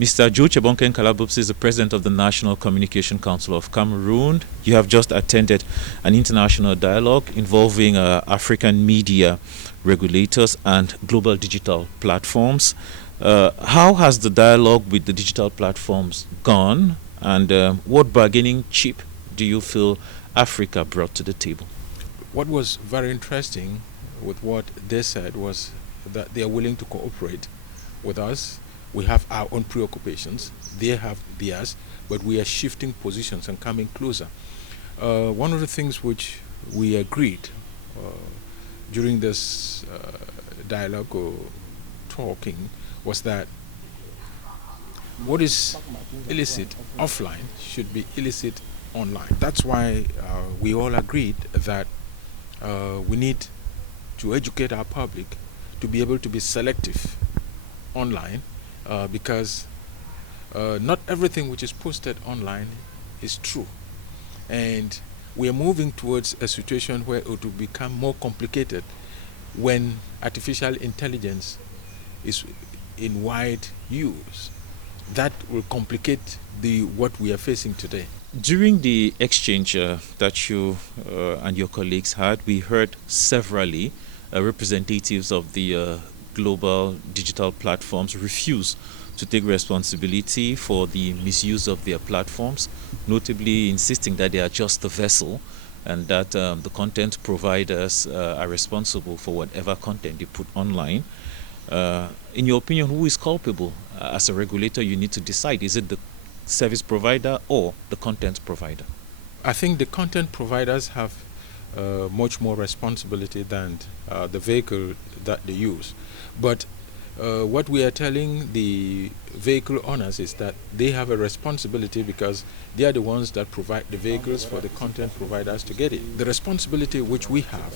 Mr. Chebonkeng Kalabubse is the president of the National Communication Council of Cameroon. You have just attended an international dialogue involving African media regulators and global digital platforms. How has the dialogue with the digital platforms gone, and what bargaining chip do you feel Africa brought to the table? What was very interesting with what they said was that they are willing to cooperate with us. We have our own preoccupations, they have theirs, but we are shifting positions and coming closer. One of the things which we agreed during this dialogue or talking was that what is illicit offline should be illicit online. That's why we all agreed that we need to educate our public to be able to be selective online, because not everything which is posted online is true, and we are moving towards a situation where it will become more complicated when artificial intelligence is in wide use. That will complicate what we are facing today. During the exchange that you and your colleagues had, we heard severally representatives of the global digital platforms refuse to take responsibility for the misuse of their platforms, notably insisting that they are just the vessel and that the content providers are responsible for whatever content they put online. In your opinion, who is culpable? As a regulator, you need to decide, is it the service provider or the content provider? I think the content providers have much more responsibility than the vehicle that they use. But what we are telling the vehicle owners is that they have a responsibility because they are the ones that provide the vehicles for the content providers to get it. The responsibility which we have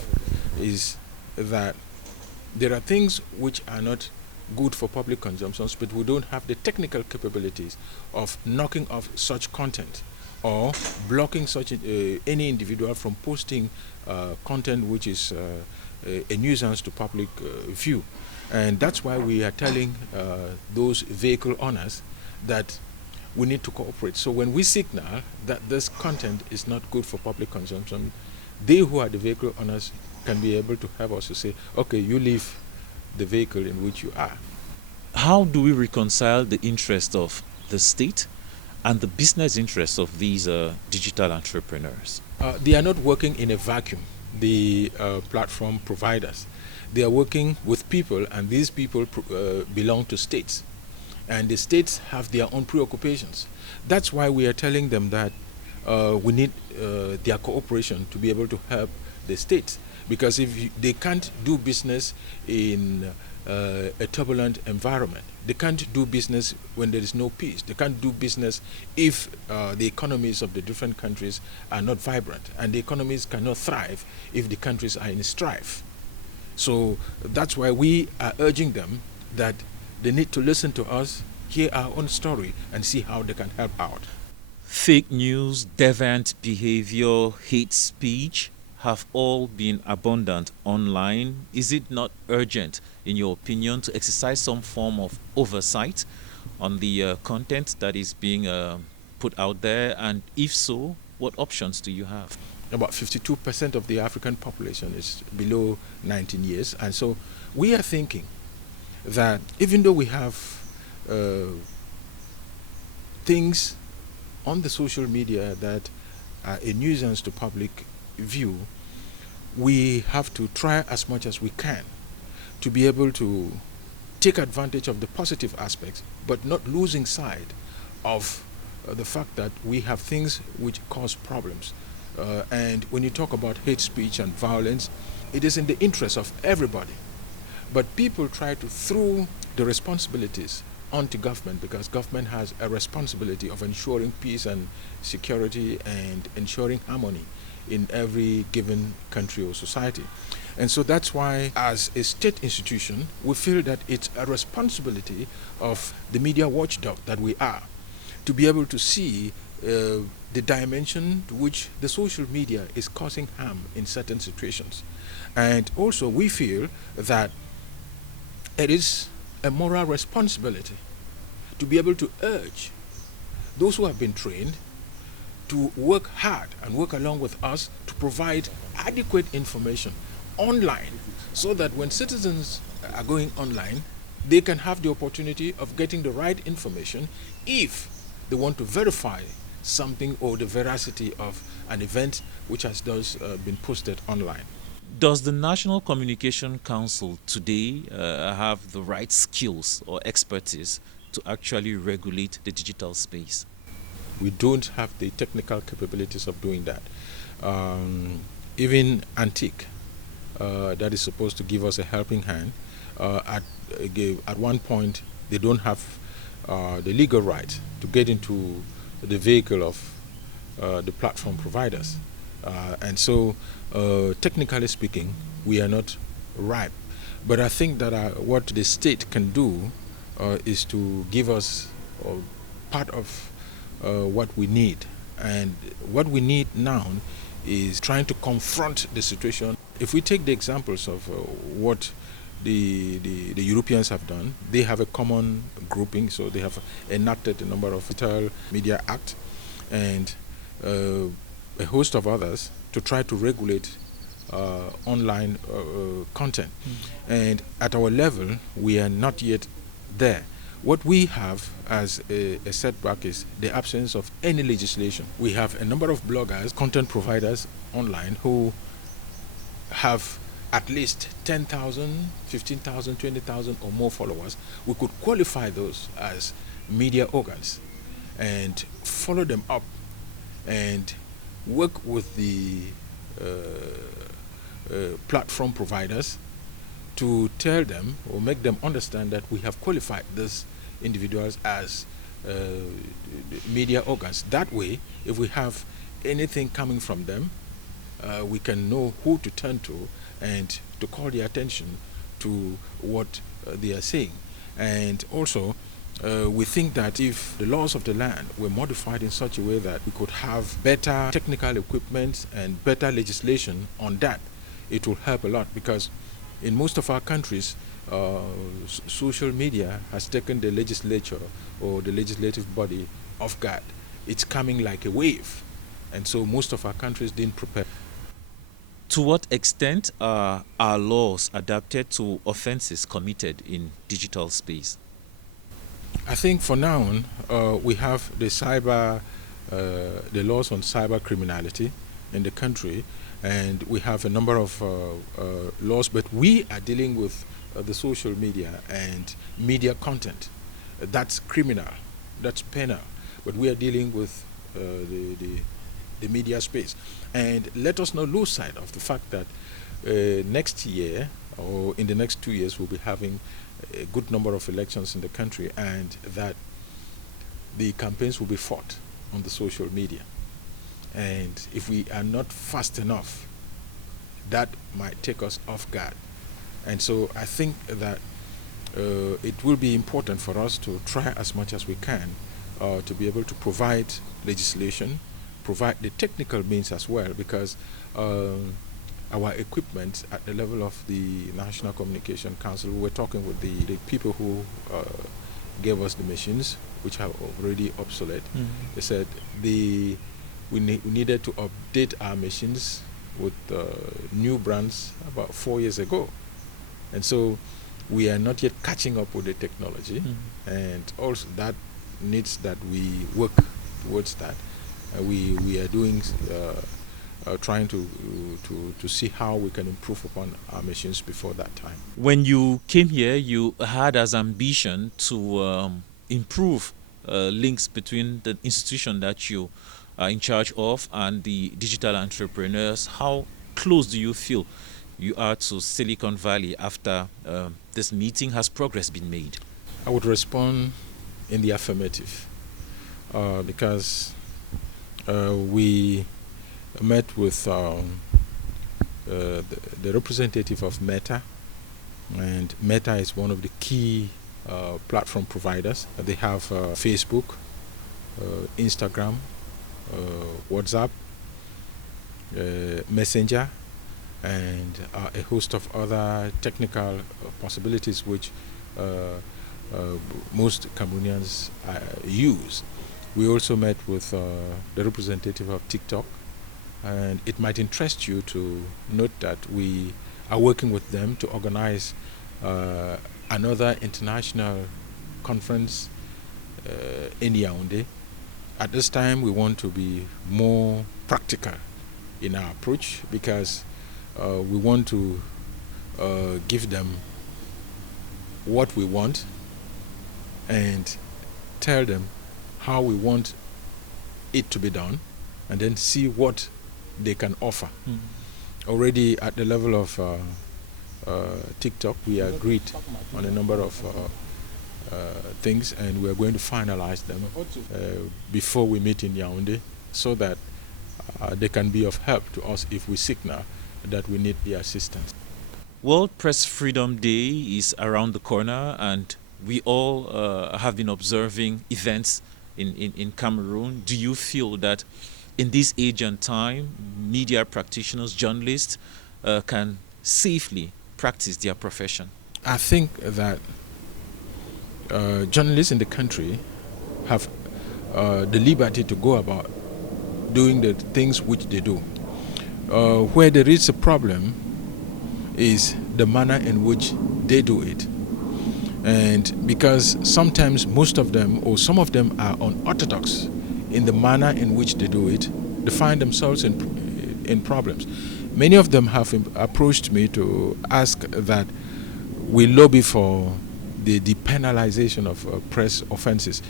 is that there are things which are not good for public consumption, but we don't have the technical capabilities of knocking off such content or blocking such any individual from posting content which is a nuisance to public view. And that's why we are telling those vehicle owners that we need to cooperate. So when we signal that this content is not good for public consumption, they who are the vehicle owners can be able to help us to say, okay, you leave the vehicle in which you are. How do we reconcile the interest of the state and the business interests of these digital entrepreneurs? They are not working in a vacuum, the platform providers. They are working with people, and these people belong to states. And the states have their own preoccupations. That's why we are telling them that we need their cooperation to be able to help the states. Because if they can't do business in a turbulent environment, they can't do business when there is no peace. They can't do business if the economies of the different countries are not vibrant, and the economies cannot thrive if the countries are in strife. So that's why we are urging them that they need to listen to us, hear our own story, and see how they can help out. Fake news, deviant behavior, hate speech have all been abundant online. Is it not urgent, in your opinion, to exercise some form of oversight on the content that is being put out there? And if so, what options do you have? About 52% of the African population is below 19 years. And so we are thinking that even though we have things on the social media that are a nuisance to public view, we have to try as much as we can to be able to take advantage of the positive aspects, but not losing sight of the fact that we have things which cause problems. And when you talk about hate speech and violence, it is in the interest of everybody. But people try to throw the responsibilities onto government, because government has a responsibility of ensuring peace and security and ensuring harmony in every given country or society. And so that's why, as a state institution, we feel that it's a responsibility of the media watchdog that we are to be able to see the dimension to which the social media is causing harm in certain situations. And also we feel that it is a moral responsibility to be able to urge those who have been trained to work hard and work along with us to provide adequate information online, so that when citizens are going online, they can have the opportunity of getting the right information if they want to verify something or the veracity of an event which has thus been posted online. Does the National Communication Council today have the right skills or expertise to actually regulate the digital space? We don't have the technical capabilities of doing that. Even Antique, that is supposed to give us a helping hand, at one point they don't have the legal right to get into the vehicle of the platform providers. And so, technically speaking, we are not ripe. But I think that what the state can do is to give us part of what we need. And what we need now is trying to confront the situation. If we take the examples of what the Europeans have done, they have a common grouping, so they have enacted a number of Digital Media Act and a host of others to try to regulate online content. And at our level, we are not yet there. What we have as a setback is the absence of any legislation. We have a number of bloggers, content providers online who have at least 10,000, 15,000, 20,000 or more followers. We could qualify those as media organs and follow them up and work with the platform providers to tell them or make them understand that we have qualified these individuals as media organs. That way, if we have anything coming from them, we can know who to turn to and to call their attention to what they are saying. And also, we think that if the laws of the land were modified in such a way that we could have better technical equipment and better legislation on that, it will help a lot, because in most of our countries, social media has taken the legislature or the legislative body off guard. It's coming like a wave, and so most of our countries didn't prepare. To what extent are our laws adapted to offenses committed in digital space? I think for now, we have the laws on cyber criminality in the country, and we have a number of laws, but we are dealing with the social media and media content. That's criminal, that's penal, but we are dealing with the media space. And let us not lose sight of the fact that next year or in the next 2 years we'll be having a good number of elections in the country, and that the campaigns will be fought on the social media. And if we are not fast enough, that might take us off guard. And so I think that it will be important for us to try as much as we can to be able to provide legislation, provide the technical means as well, because our equipment at the level of the National Communication Council, we were talking with the people who gave us the machines, which are already obsolete. They said we needed to update our machines with new brands about 4 years ago. And so we are not yet catching up with the technology. And also that needs that we work towards that. We are doing trying to see how we can improve upon our machines before that time. When you came here, you had as ambition to improve links between the institution that you are in charge of and the digital entrepreneurs. How close do you feel you are to Silicon Valley after this meeting? Has progress been made? I would respond in the affirmative, because we met with the representative of Meta, and Meta is one of the key platform providers. They have Facebook, Instagram, WhatsApp, Messenger, and a host of other technical possibilities which most Cameroonians use. We also met with the representative of TikTok, and it might interest you to note that we are working with them to organize another international conference in Yaoundé. At this time, we want to be more practical in our approach because we want to give them what we want and tell them how we want it to be done, and then see what they can offer. Already at the level of TikTok, we agreed on a number of things, and we are going to finalize them before we meet in Yaoundé, so that they can be of help to us if we signal that we need the assistance. World Press Freedom Day is around the corner, and we all have been observing events in Cameroon. Do you feel that in this age and time, media practitioners, journalists can safely practice their profession? I think that journalists in the country have the liberty to go about doing the things which they do. Where there is a problem is the manner in which they do it. And because sometimes most of them or some of them are unorthodox in the manner in which they do it, they find themselves in problems. Many of them have approached me to ask that we lobby for the depenalization of press offenses.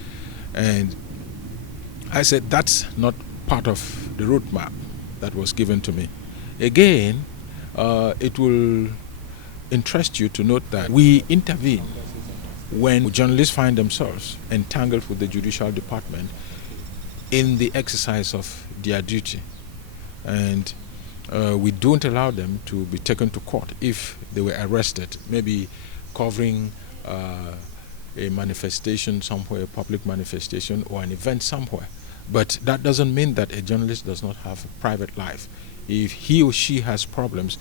And I said that's not part of the roadmap that was given to me. Again, it will interest you to note that we intervene when journalists find themselves entangled with the judicial department in the exercise of their duty. And we don't allow them to be taken to court if they were arrested, maybe covering a manifestation somewhere, a public manifestation, or an event somewhere. But that doesn't mean that a journalist does not have a private life. If he or she has problems,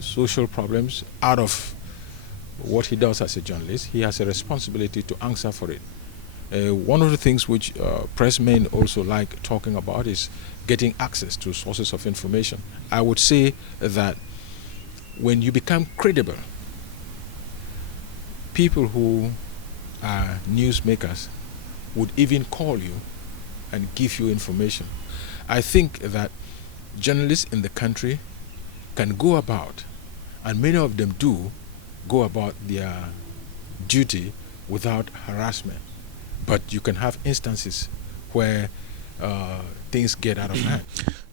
social problems, out of what he does as a journalist, he has a responsibility to answer for it. One of the things which pressmen also like talking about is getting access to sources of information. I would say that when you become credible, people who are newsmakers would even call you and give you information. I think that journalists in the country can go about, and many of them do, go about their duty without harassment. But you can have instances where things get out of hand.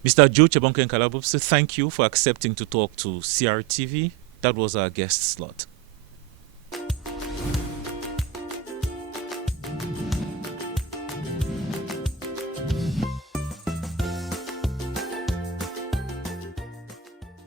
Mr. Joe Chebonkeng Kalabubse, thank you for accepting to talk to CRTV. That was our guest slot.